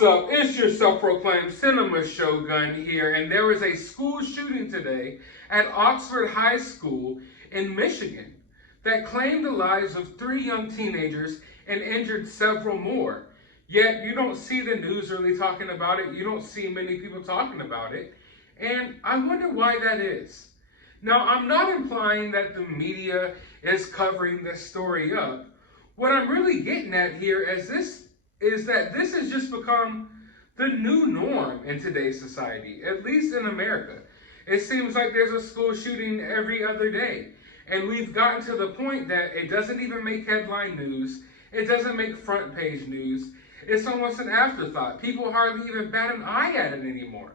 What's up? It's your self-proclaimed cinema shogun here, and there was a school shooting today at Oxford High School in Michigan that claimed the lives of 3 young teenagers and injured several more. Yet you don't see the news really talking about it. You don't see many people talking about it. And I wonder why that is. Now, I'm not implying that the media is covering this story up. What I'm really getting at here is that this has just become the new norm in today's society, at least in America. It seems like there's a school shooting every other day. And we've gotten to the point that it doesn't even make headline news. It doesn't make front page news. It's almost an afterthought. People hardly even bat an eye at it anymore.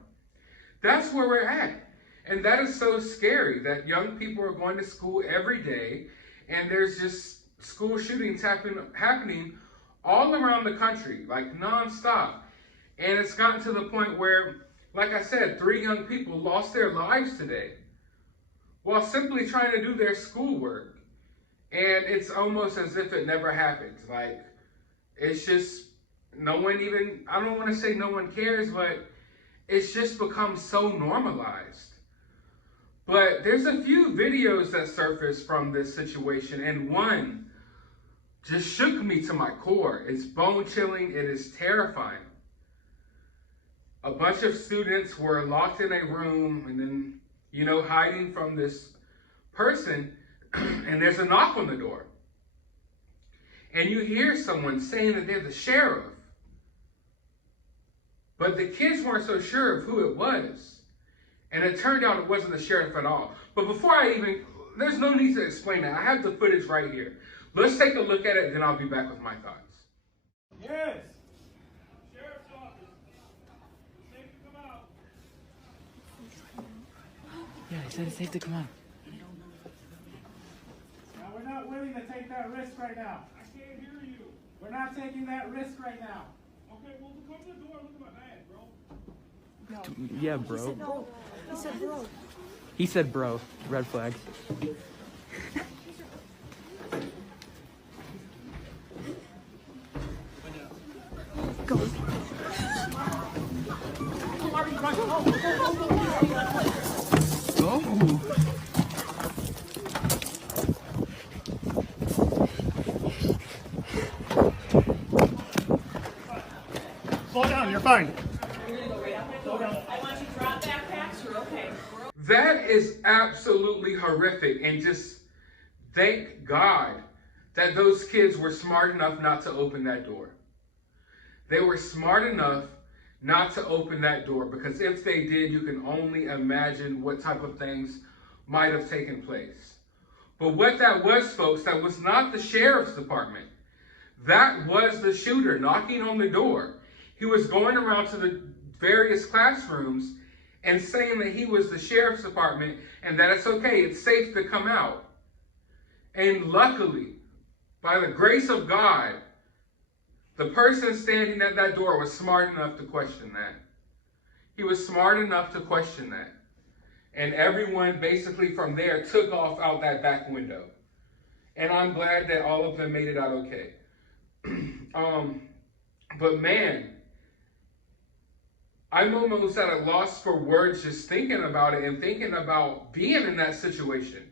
That's where we're at. And that is so scary that young people are going to school every day and there's just school shootings happening all around the country, like nonstop. And it's gotten to the point where, like I said, 3 young people lost their lives today while simply trying to do their schoolwork. And it's almost as if it never happened. Like, it's just, no one even, I don't want to say no one cares, but it's just become so normalized. But there's a few videos that surfaced from this situation, and one just shook me to my core. It's bone-chilling. It is terrifying. A bunch of students were locked in a room and then, hiding from this person, and there's a knock on the door. And you hear someone saying that they're the sheriff. But the kids weren't so sure of who it was. And it turned out it wasn't the sheriff at all. But before there's no need to explain that. I have the footage right here. Let's take a look at it, then I'll be back with my thoughts. Yes. Sheriff's office. Safe to come out. Yeah, he said it's safe to come out. Now, we're not willing to take that risk right now. I can't hear you. We're not taking that risk right now. Okay, well, come to the door. Look at my bag, bro. No. Yeah, bro. He said no. He said bro. He said bro. Red flag. Go. Go. Slow down, you're fine. I want you to drop backpacks, you're okay. That is absolutely horrific, and just thank God that those kids were smart enough not to open that door. They were smart enough not to open that door, because if they did, you can only imagine what type of things might have taken place. But what that was, folks, that was not the sheriff's department. That was the shooter knocking on the door. He was going around to the various classrooms and saying that he was the sheriff's department and that it's okay, it's safe to come out. And luckily, by the grace of God, the person standing at that door was smart enough to question that. He was smart enough to question that. And everyone basically from there took off out that back window. And I'm glad that all of them made it out okay. But man, I'm almost at a loss for words just thinking about it and thinking about being in that situation.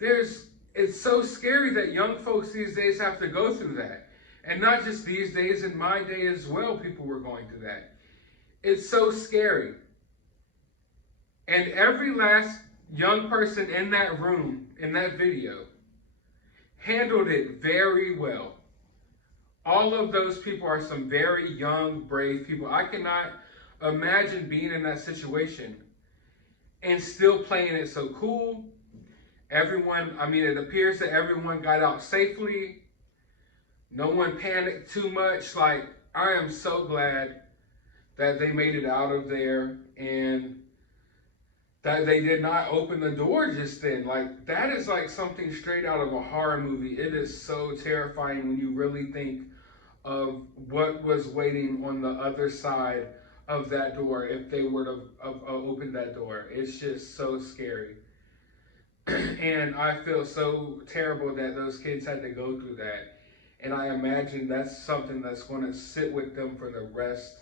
It's so scary that young folks these days have to go through that. And not just these days, in my day as well, people were going through that. It's so scary. And every last young person in that room, in that video, handled it very well. All of those people are some very young, brave people. I cannot imagine being in that situation and still playing it so cool. It appears that everyone got out safely. No one panicked too much. Like, I am so glad that they made it out of there and that they did not open the door just then. Like, that is like something straight out of a horror movie. It is so terrifying when you really think of what was waiting on the other side of that door if they were to open that door. It's just so scary. And I feel so terrible that those kids had to go through that. And I imagine that's something that's going to sit with them for the rest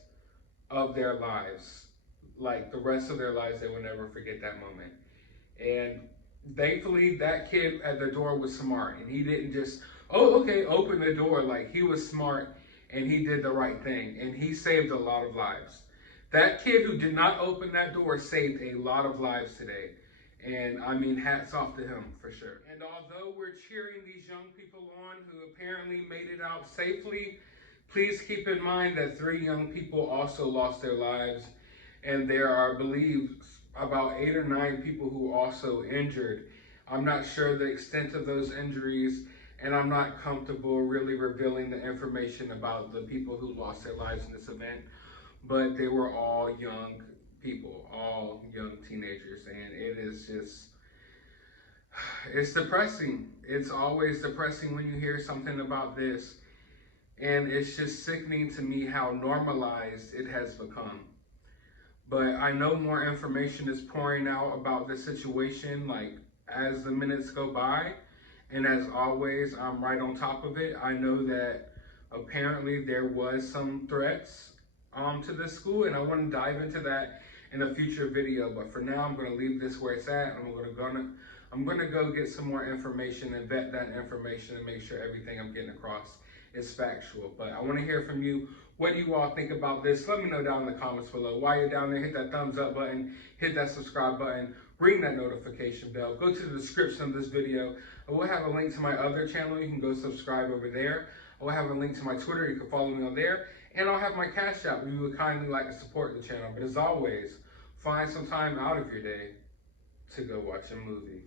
of their lives. Like the rest of their lives, they will never forget that moment. And thankfully, that kid at the door was smart, and he didn't just, oh, okay, open the door. Like, he was smart, and he did the right thing, and he saved a lot of lives. That kid who did not open that door saved a lot of lives today. And I mean, hats off to him for sure. And although we're cheering these young people on who apparently made it out safely, please keep in mind that 3 young people also lost their lives. And there are, I believe, about 8 or 9 people who are also injured. I'm not sure the extent of those injuries, and I'm not comfortable really revealing the information about the people who lost their lives in this event. But they were all young people, all young teenagers, and it is just, it's depressing. It's always depressing when you hear something about this, and it's just sickening to me how normalized it has become. But I know more information is pouring out about this situation, like, as the minutes go by, and as always, I'm right on top of it. I know that apparently there was some threats to this school, and I want to dive into that in a future video. But for now, I'm going to leave this where it's at. I'm going to go get some more information and vet that information and make sure everything I'm getting across is factual. But I want to hear from you. What do you all think about this? Let me know down in the comments below. While you're down there, hit that thumbs up button, hit that subscribe button, ring that notification bell. Go to the description of this video. I will have a link to my other channel. You can go subscribe over there. I will have a link to my Twitter. You can follow me on there. And I'll have my CashApp if you would kindly like to support the channel. But as always, find some time out of your day to go watch a movie.